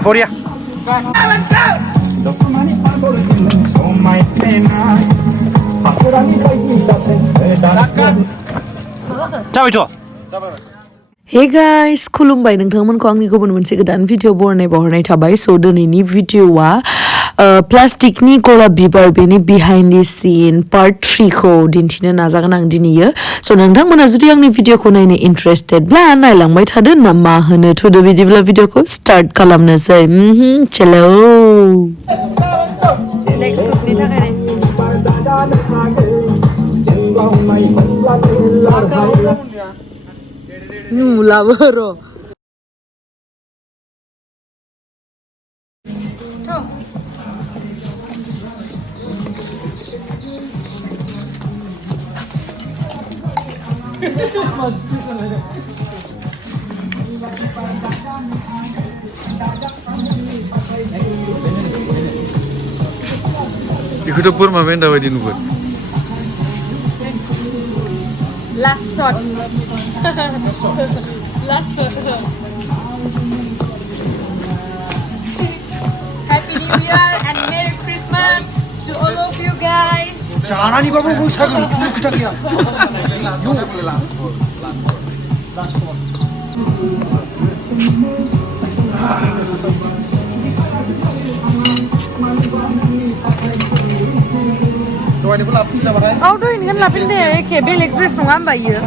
Foria. Cabai coba. Hey guys, खुलुमबाय नोंथांमोनखौ आंनि गुबुन मोनसे गोदान भिडिअ बरनाय बावहरनाय थाबाय स' दिनैनि भिडिअआ प्लास्टिकनि गलाब बिबार बेनि बिहाइन्ड दि सिन पार्ट 3 खौ दिन्थिनो नाजागोन आं दिनैयो स' नोंथांमोना जुदि आंनि भिडिअखौ नायनो इन्टारेस्टेडब्ला नायलांबाय थादो ना मा होनो थुदो बिदिब्ला भिडिअखौ स्टार्ट खालामनोसै चलो नेक्स्ट सुटनि थाखाय नुलाबो र' Ikut kurma benda wajib nubut. Last shot. Last shot. Happy New Year and Merry Christmas to all of you guys. Jangan nih babu bung sagun, kita kia. Oh, ini kan lapin deh, kayak belik dress nggak mbak ya?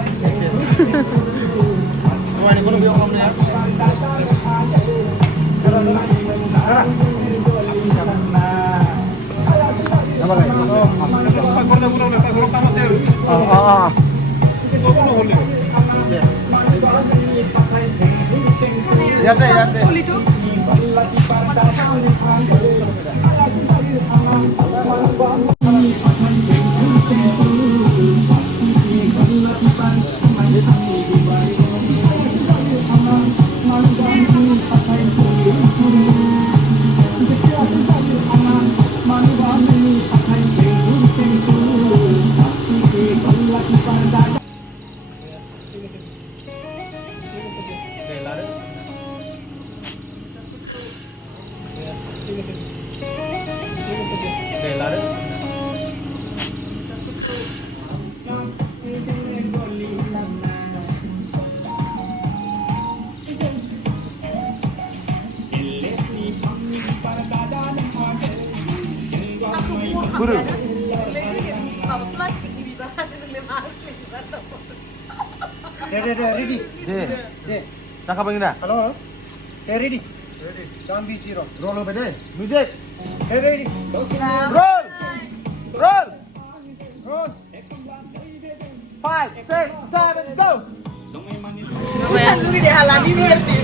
Guru. Ready. Cakap bang ina. Hello. Ready. Don't be zero. Roll over there. Music. Ready. Roll. Roll. 5, 6, 7, go. Lu di halan ini ngerti.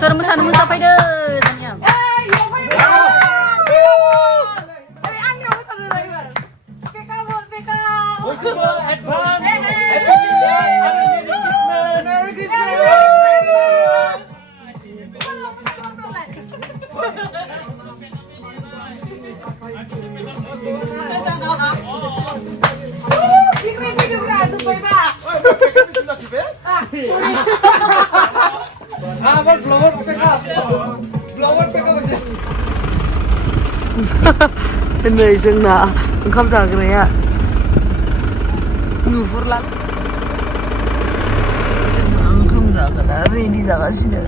Sur mesan sampai deh tanya. Bener जोंना ओंखाम जाग्राया नुहुरला जोंना ओंखाम जाग्रा ready जागासिनो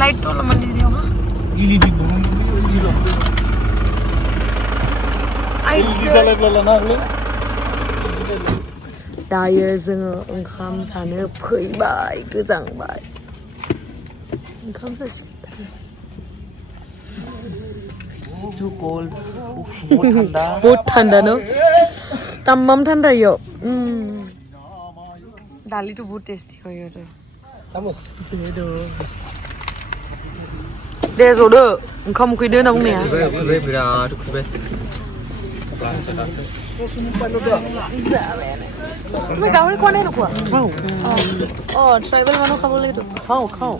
light दङ माने LED burung दायो जोङो ओंखाम जानो फैबाय गोजांबाय ओंखाम जासिगोन Too cold. बहुत ठंडा no तमाम ठंडा यो दाली तो बहुत टेस्टी हो यो Kamus. तो दे ज'दो ओंखाम उखैदो होनना बुंनाया उखैबाय बिराद उखैबाय তুমি গাহৰি খোৱা নাই নোখোৱা অঁ ট্ৰাইবেল মানুহ খাব লাগেতো খাওঁ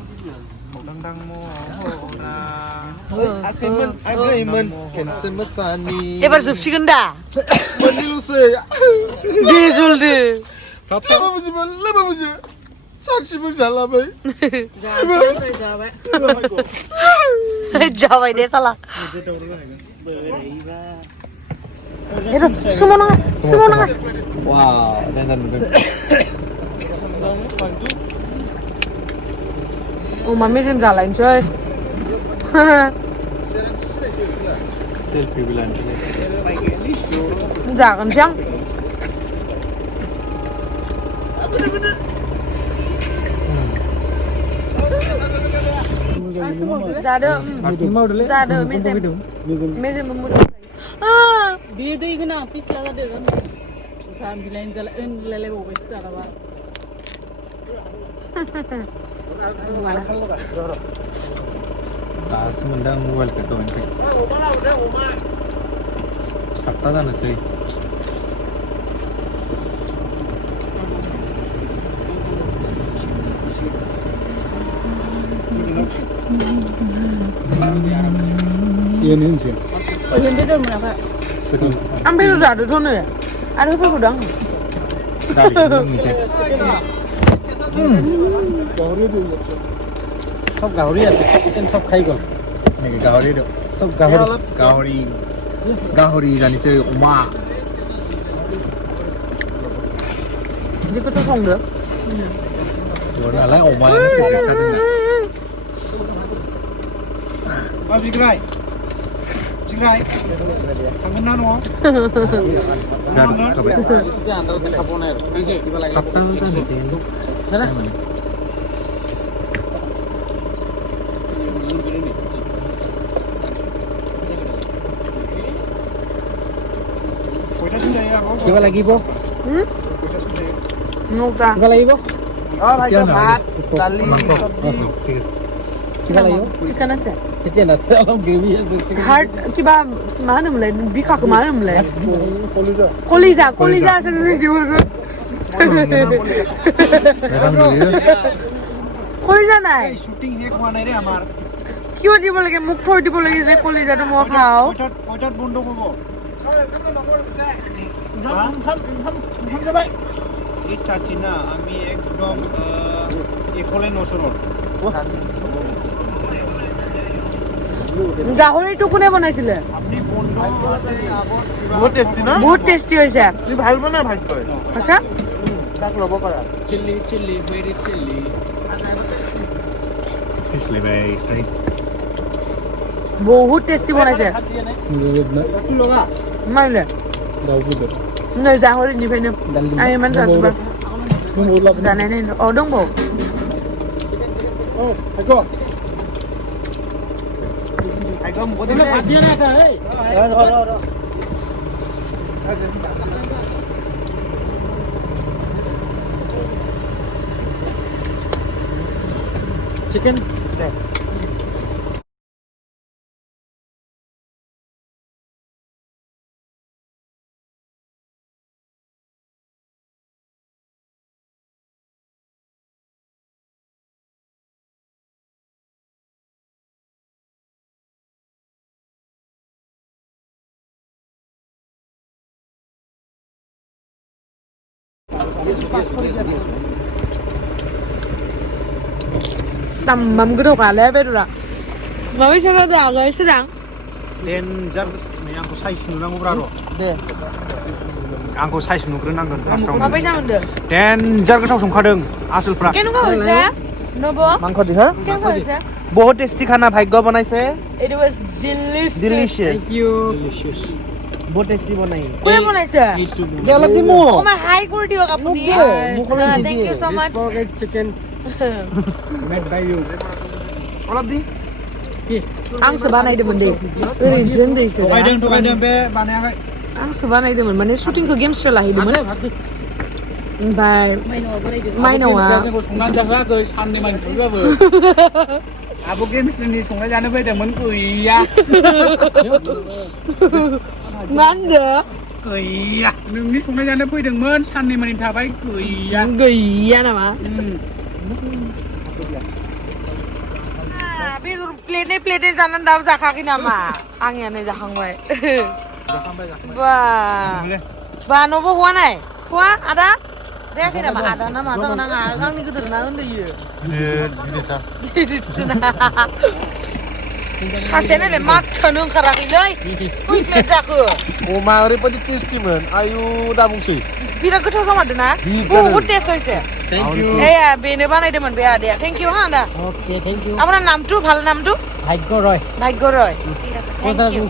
agreement cancel mesani एबार जोबसिगोन दा मोननैल'सै दे जल्दि लेबा बुजि सानसेबो जालाबाय जाबाय दे साला सुम' नाङा wow dan अमा मेजेम जालायनोसै selfie bilang जागोनसै आं जादो मेजेम Dia tu kena pis lah ada kan. Sambil lain jalan lele bawa istana apa. tas mendang mobile ke kawan cek sabta sana sih Oh yang dia tu mana? betul ambil जादो थ' नै आरो होफैबावदो आं kali ini cek sop gauri আছে chicken sop খাই গল নাকি গাহৰি দো sop গাহৰি জানিছে অমা बेखौथ' संदो नालाय अमायानो फेभरेटखा जोंना बिग्राय थांगोन ना न'आव sabta जानोसै পইচাচোন যায় আকৌ কিবা লাগিব नौटा কিবা লাগিব ভাই ভাত দালি ঠিক আছে কিবা লাগিব चिकेन আছে চিকেন আছে অলপ গ্ৰেভি আছে हार्ट किबा मा होनोमोनलाय बिखाखौ मा होनोमोनलाय कलिजा আছে যদি দিবচোन কলিজা নাই শ্বুটিং শেষ হোৱা নাই ৰে আমাৰ কিয় দিব লাগে মোক থৈ দিব লাগে যে কলিজাটো মই খাওঁ পইচাত বন্ধ কৰিব ঈদ থাৰ্টি না আমি একদম একলে নচলৰ গাহৰিটো কোনে বনাইছিলে আপুনি বন্ধ আগত বহুত টেষ্টি না বহুত টেষ্টি হৈছে তুই ভাল বনাই ভাই তই আচ্ছা তাক ল'ব পাৰা চিলি ভেৰি চিলি পিছলৈ বাই বহুত টেষ্টি বনাইছে मारिले नै गाहरिनिफ्रायनो आं इमान जाजोबा जानाय नाय अ दंबावो chicken Tambam goथावखालै बेदरा माबैसा जादों आगै सोरां डेन्जार नै आंखौ साइज नुनांगौब्रा र' दे आंखौ साइज नुग्रोनांगोन फार्स्टआवनो माबैसा मोनदों डेन्जार गोथाव संखादों आसलफ्रा কেনেকুৱা হৈছে নব মাংস দি হা কেনেকুৱা হৈছে বহুত টেষ্টি খানা ভাগ্য বনাইছে It was delicious ডিলিशिয়াস ডিলিচিয়াছ বহুত টেষ্টি বনাই কোনে বনাইছে দে অলপ দিমু অকমান হাই কৰি দিয়ক আপুনি মোক অলপ দি Thank you so much chicken made by you অলপ দি आंसो बानायदोंमोन दे ओरैनोसो होनदोंसो थगायदों बे बानायाखै आंसो बानायदोंमोन माने शुटिंखौ गेमस्ट्रा लाहैदोंमोन ओमफ्राय माइनावा संनानै जाहोआखै साननै मानसिबाबो Abu Games ini sungai jana fैदोंमोन गैया Manda. गैया नोंनि संनाय जानो फैदोंमोन साननै मानि थाबाय गैया Gaya nama. बेदर प्लेट जानानै दाबो जाखाखै नामा आंनियानो जाखांबाय बा न'बो हौवा नाय हौवा आदा जायाखै नामा आदा ना मा जागोन आंहा आंनि गिदिर ना उन्दैयो गिदिरसोना सासेयालाय माथोनो ओंखाराखैलै खै प्लेट जाखो अमा ओरैबायदि टेस्टिमोन आयु दा बुंसै बिराद गोथाव जामारदों ना बहुत टेस्ट হয়েছে थैंक यू ए बेनो बानायदोंमोन बे आदाया थैंक ইউ হ্যাঁ আদা ओके थैंक यू আপনার নামটো ভাল নামটো भाग्य रॉय ভাগ্য রয় ঠিক আছে থ্যাংক ইউ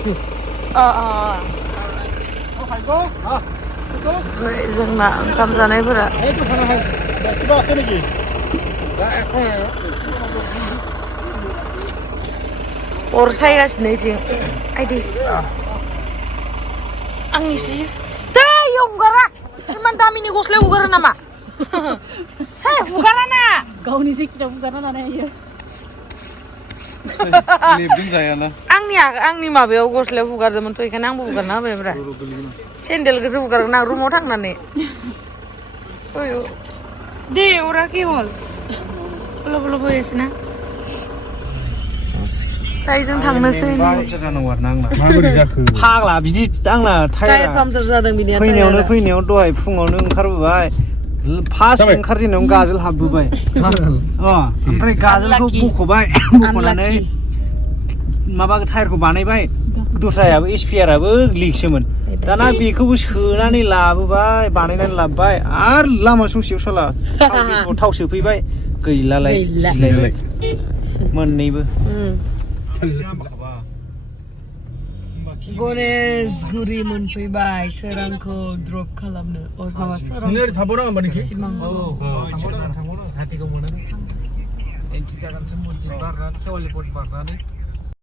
जोंना ओंखाम जानायफोरा किबा আছে নেকি अर सायगासिनो इथिं आइदै आंनि जि दै हुगारा इमान दामिनि गस्लायाव हुगारो नामा हे हुगारा ना गावनि जेकेटआव हुगारना लानो हायो लेबदों जायाना आंनि माबायाव गस्लायाव हुगारदोंमोनथ' बेखायनो आंबो हुगारना होबायब्रा सेन्देलखौसो हुगारगोन आं रुमाव थांनानै दे अरा কি হল বলো বলো হয়েছে না তাই जों थांनोसै जानांगौ आरो ना आंना माबोरै जाखो फाग्ला बिदि आंना टायार टायारा पाम्पचार जादों बिनिया फैनायाव दहाय फुङावनो ओंखारबोबाय फार्स्ट ओंखारजेननायावनो गाजोल हाबबोबाय ओमफ्राय गाजोलखौ बख'बाय बख'नानै माबा टायारखौ बानायबाय दस्रायाबो एसपिआराबो लिकसोमोन दाना बेखौबो सोनानै लाबोबाय बानायनानै लाबोबाय आरो लामा ससेयाव साला थाव सोफैबाय गैलालाय सिलायबाय मोननैबो गणेशगुरि मोनफैबाय सोरांखौ ड्रप खालामनो माबा सोरां नों ओरै थाबावनाङा होमबा नोंखि सिमां थांबावनाङा हाथिखौ मोनानै एन्टि जागोनसो मस्जिद बारनानै खेवालि पट बारनानै